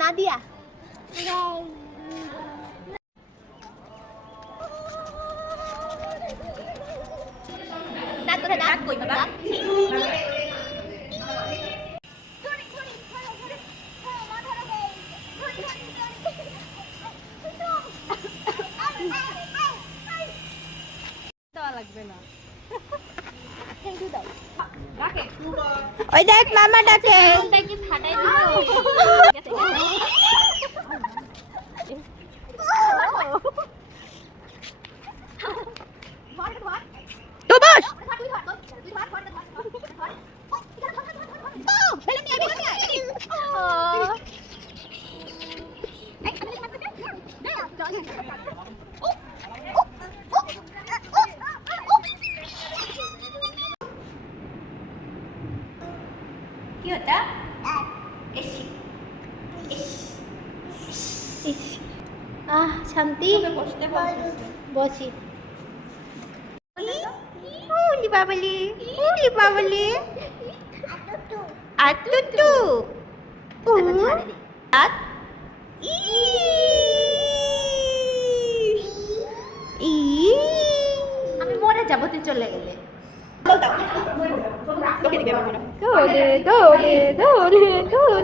নাদিয়া দাঁত কই বাবা লাগবে না ওই দেখ মামা ডাকে তো বস কি হতা শান্তি বসি উলি বাবলি আতুতু আত ই ই আমি মরে যাব তুই চলে গেলে দৌড়ে